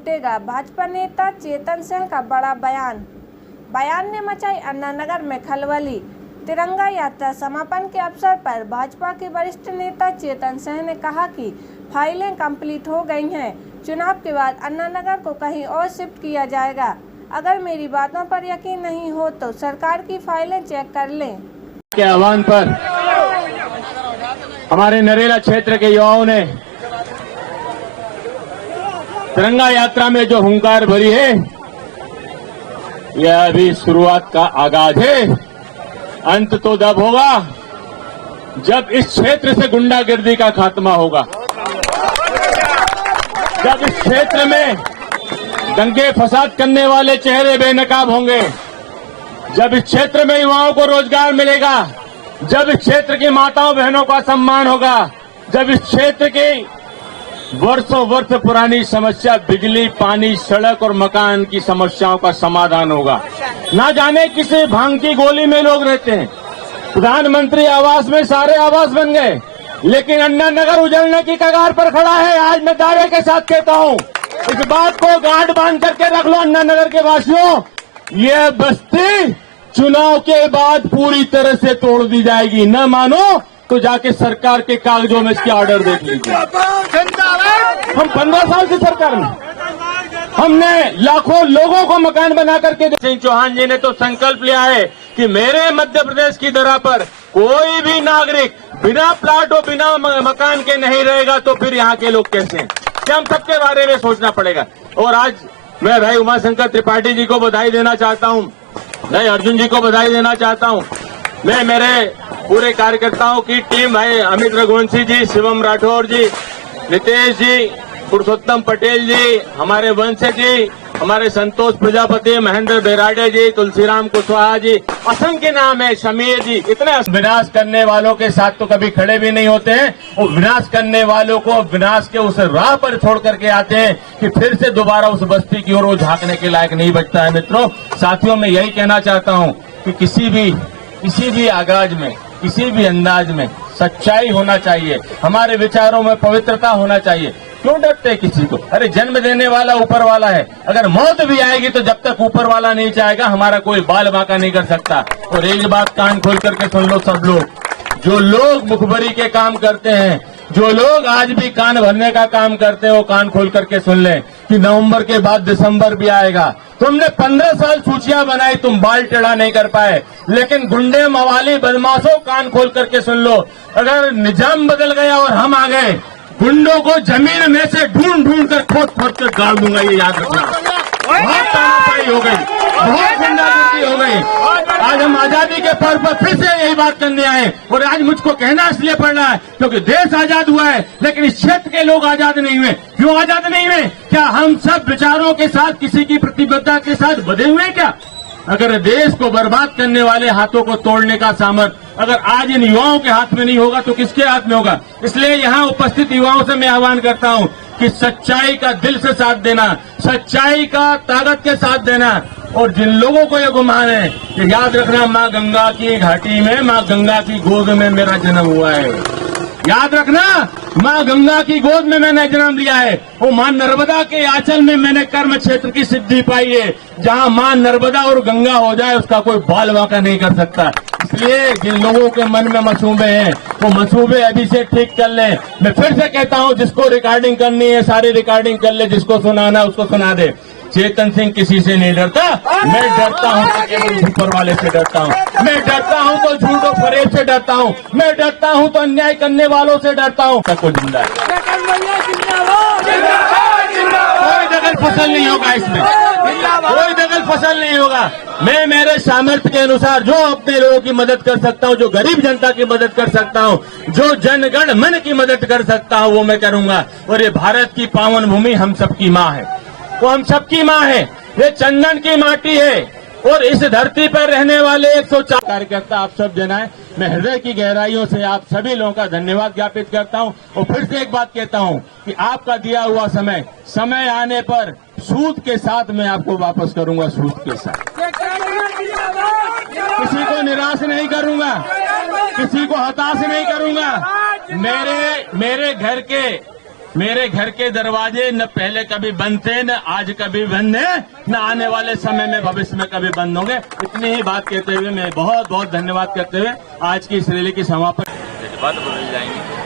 लूटेगा। भाजपा नेता चेतन सिंह का बड़ा बयान ने मचाई अन्ना नगर में खलबली। तिरंगा यात्रा समापन के अवसर पर भाजपा के वरिष्ठ नेता चेतन सिंह ने कहा कि फाइलें कंप्लीट हो गई हैं। चुनाव के बाद अन्ना नगर को कहीं और शिफ्ट किया जाएगा। अगर मेरी बातों पर यकीन नहीं हो तो सरकार की फाइलें चेक कर लें। के आह्वान पर हमारे नरेला क्षेत्र के युवाओं ने तिरंगा यात्रा में जो हुंकार भरी है, यह अभी शुरुआत का आगाज है। अंत तो तब होगा जब इस क्षेत्र से गुंडागिर्दी का खात्मा होगा, जब इस क्षेत्र में दंगे फसाद करने वाले चेहरे बेनकाब होंगे, जब इस क्षेत्र में युवाओं को रोजगार मिलेगा, जब इस क्षेत्र की माताओं बहनों का सम्मान होगा, जब इस क्षेत्र की वर्षों वर्ष पुरानी समस्या बिजली, पानी, सड़क और मकान की समस्याओं का समाधान होगा। ना जाने किसी भांग की गोली में लोग रहते हैं। प्रधानमंत्री आवास में सारे आवास बन गए, लेकिन अन्ना नगर उजड़ने की कगार पर खड़ा है। आज मैं दावे के साथ कहता हूं, इस बात को गांठ बांध करके रख लो अन्ना नगर के वासियों, ये बस्ती चुनाव के बाद पूरी तरह से तोड़ दी जाएगी। न मानो तो जाके सरकार के कागजों में इसके ऑर्डर देख लीजिए। हम 15 साल से सरकार में, हमने लाखों लोगों को मकान बना करके। सिंह चौहान जी ने तो संकल्प लिया है कि मेरे मध्य प्रदेश की धरा पर कोई भी नागरिक बिना प्लाट और बिना मकान के नहीं रहेगा, तो फिर यहाँ के लोग कैसे हैं? हम सबके बारे में सोचना पड़ेगा। और आज मैं भाई उमाशंकर त्रिपाठी जी को बधाई देना चाहता हूं, भाई अर्जुन जी को बधाई देना चाहता हूं। मैं मेरे पूरे कार्यकर्ताओं की टीम, भाई अमित रघुवंशी जी, शिवम राठौर जी, नितेश जी, पुरुषोत्तम पटेल जी, हमारे वंश जी, हमारे संतोष प्रजापति, महेंद्र बेराडे जी, तुलसीराम कुशवाहा जी, असंख्य नाम है, शमीर जी। इतने विनाश करने वालों के साथ तो कभी खड़े भी नहीं होते हैं। वो विनाश करने वालों को विनाश के उस राह पर छोड़ करके आते हैं कि फिर से दोबारा उस बस्ती की ओर वो झांकने के लायक नहीं बचता है। मित्रों, साथियों, मैं यही कहना चाहता हूं कि किसी भी आगाज में, किसी भी अंदाज में सच्चाई होना चाहिए, हमारे विचारों में पवित्रता होना चाहिए। क्यों डरते किसी को? अरे जन्म देने वाला ऊपर वाला है। अगर मौत भी आएगी तो जब तक ऊपर वाला नहीं चाहेगा, हमारा कोई बाल बांका नहीं कर सकता। और एक बात कान खोल करके सुन लो सब लोग, जो लोग मुखबरी के काम करते हैं, जो लोग आज भी कान भरने का काम करते हैं, वो कान खोल करके सुन लें कि नवंबर के बाद दिसंबर भी आएगा। तुमने 15 साल सूचियां बनाई, तुम बाल टेढ़ा नहीं कर पाए, लेकिन गुंडे, मवाली, बदमाशों, कान खोल करके सुन लो, अगर निजाम बदल गया और हम आ गए, गुंडों को जमीन में से ढूंढ कर खोद कर गाड़ दूंगा, ये याद रखना। बहुत तानाशाही हो गई, बहुत गुंडागर्दी हो गई। आज हम आजादी के पर्व पर फिर से यही बात करने आए, और आज मुझको कहना इसलिए पड़ रहा है क्योंकि देश आजाद हुआ है, लेकिन इस क्षेत्र के लोग आजाद नहीं हुए। क्यों आजाद नहीं हुए? क्या हम सब विचारों के साथ, किसी की प्रतिबद्धता के साथ बंधे हुए हैं क्या? अगर देश को बर्बाद करने वाले हाथों को तोड़ने का सामर्थ्य अगर आज इन युवाओं के हाथ में नहीं होगा तो किसके हाथ में होगा? इसलिए यहाँ उपस्थित युवाओं से मैं आह्वान करता हूँ कि सच्चाई का दिल से साथ देना, सच्चाई का ताकत के साथ देना। और जिन लोगों को ये गुमान है कि याद रखना, माँ गंगा की घाटी में, माँ गंगा की गोद में मेरा जन्म हुआ है। याद रखना, माँ गंगा की गोद में मैंने जन्म लिया है। वो माँ नर्मदा के आंचल में मैंने कर्म क्षेत्र की सिद्धि पाई है। जहाँ माँ नर्मदा और गंगा हो जाए, उसका कोई बाल बांका नहीं कर सकता। इसलिए जिन लोगों के मन में मसूबे हैं, वो मसूबे अभी से ठीक कर लें। मैं फिर से कहता हूँ, जिसको रिकॉर्डिंग करनी है सारी रिकॉर्डिंग कर ले, जिसको सुनाना उसको सुना दे। चेतन सिंह किसी से नहीं डरता। मैं डरता हूँ तो केवल ऊपर वाले से डरता हूँ। मैं डरता हूँ तो झूठ और फरेब से डरता हूँ। मैं डरता हूँ तो अन्याय करने वालों से डरता हूँ। सबको जिंदा है, कोई दखल फसल नहीं होगा इसमें, कोई दखल फसल नहीं होगा। मैं मेरे सामर्थ्य के अनुसार जो अपने लोगों की मदद कर सकता हूँ, जो गरीब जनता की मदद कर सकता हूँ, जो जनगण मन की मदद कर सकता हूँ, वो मैं करूंगा। और ये भारत की पावन भूमि हम सबकी माँ है, वो हम सबकी माँ है। ये चंदन की माटी है और इस धरती पर रहने वाले 104 कार्यकर्ता आप सब जन आए। मैं हृदय की गहराइयों से आप सभी लोगों का धन्यवाद ज्ञापित करता हूं। और फिर से एक बात कहता हूं कि आपका दिया हुआ समय आने पर सूद के साथ मैं आपको वापस करूंगा, सूद के साथ। किसी को निराश नहीं करूंगा, किसी को हताश नहीं करूंगा। मेरे घर के मेरे घर के दरवाजे न पहले कभी बंद थे, न आज कभी बंद है, न आने वाले समय में भविष्य में कभी बंद होंगे। इतनी ही बात कहते हुए मैं बहुत बहुत धन्यवाद करते हुए आज की इस रैली की समापन जज्बात बदल जाएंगे।